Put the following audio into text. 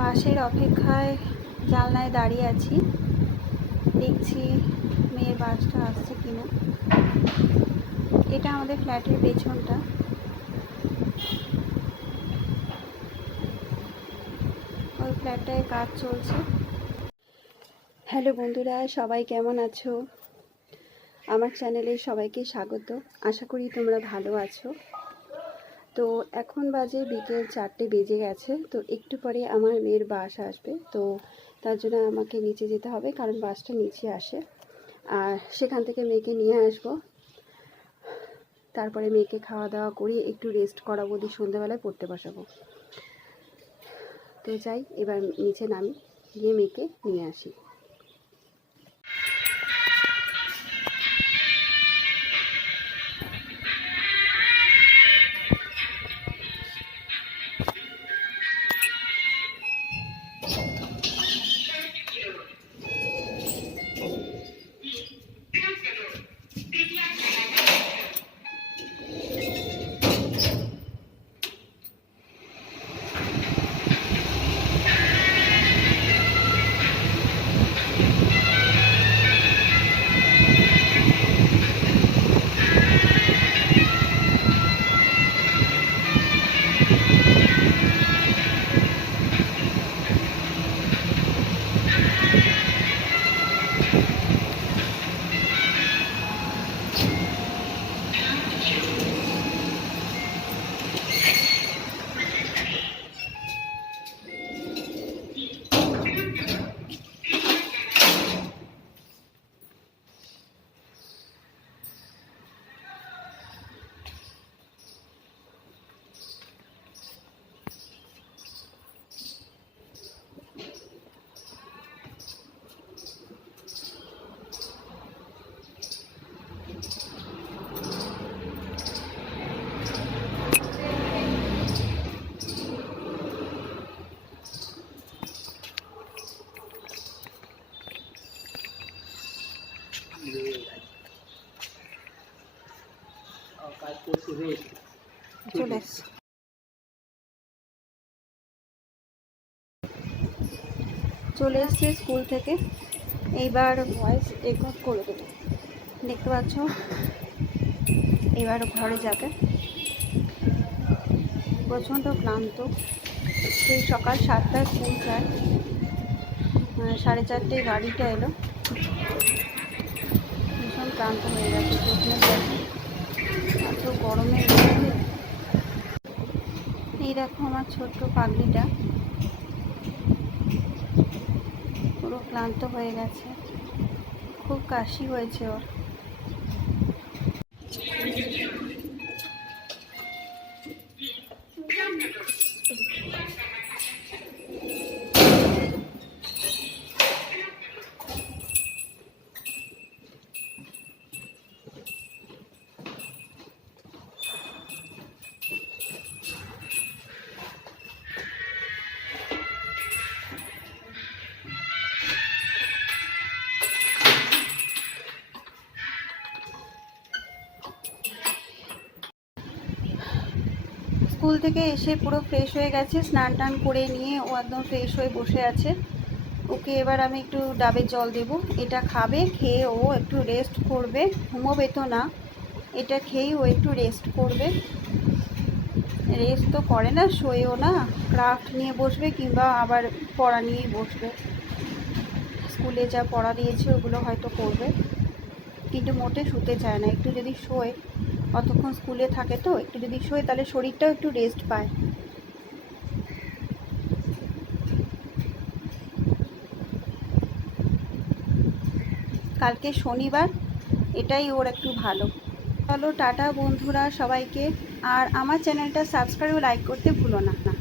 বাসের অপেক্ষায় জানলায় দাঁড়িয়ে আছি। দেখছি মেয়ের বাসটা আসছে কিনা। এটা আমাদের ফ্ল্যাটের পেছনটা। ওই ফ্ল্যাটটায় কাজ চলছে। হ্যালো বন্ধুরা, সবাই কেমন আছো? আমার চ্যানেলে সবাইকে স্বাগত। আশা করি তোমরা ভালো আছো। তো এখন বাজে বিকেল চারটে বেজে গেছে, তো একটু পরে আমার মেয়ের বাস আসবে, তো তার জন্য আমাকে নিচে যেতে হবে কারণ বাসটা নিচে আসে। আর সেখান থেকে মেয়েকে নিয়ে আসব। তারপরে মেয়েকে খাওয়া দাওয়া করিয়ে একটু রেস্ট করাবো, দিয়ে সন্ধ্যেবেলায় পড়তে বসাবো। তো যাই, এবার নিচে নামি, গিয়ে মেয়েকে নিয়ে আসি। চলে চলে এসছি স্কুল থেকে। এইবার ভয়েস রেকর্ড করে দেবো। দেখতে পাচ্ছ? এবার ঘরে যাবে। প্রচণ্ড ক্লান্ত। সেই সকাল সাতটায় স্কুল যায়। সাড়ে চারটে গাড়িটা এলো। ভীষণ ক্লান্ত হয়ে গেছে। গরমের এই দেখো আমার ছোট্ট পাগলিটা। পুরো ক্লান্ত হয়ে গেছে। খুব কাশি হয়েছে ওর। স্কুল থেকে এসে পুরো ফ্রেশ হয়ে গেছে, স্নান টান করে নিয়ে ও একদম ফ্রেশ হয়ে বসে আছে। ওকে এবার আমি একটু ডাবের জল দেব, এটা খাবে, খেয়ে ও একটু রেস্ট করবে, ঘুমোবে তো না। এটা খেয়েই ও একটু রেস্ট করবে। রেস্ট তো করে না, শোয়েও না ক্রাফট নিয়ে বসবে কিংবা আবার পড়া নিয়েই বসবে। স্কুলে যা পড়া দিয়েছে ওগুলো হয়তো করবে, কিন্তু মোটে শুতে চায় না, একটু যদি শোয়। অতক্ষণ স্কুলে থাকে তো, একটু যদি শোয় তাহলে শরীরটাও একটু রেস্ট পায়। কালকে শনিবার, এটাই ওর একটু ভালো। চলো, টাটা বন্ধুরা সবাইকে। আর আমার চ্যানেলটা সাবস্ক্রাইব লাইক করতে ভুলো না।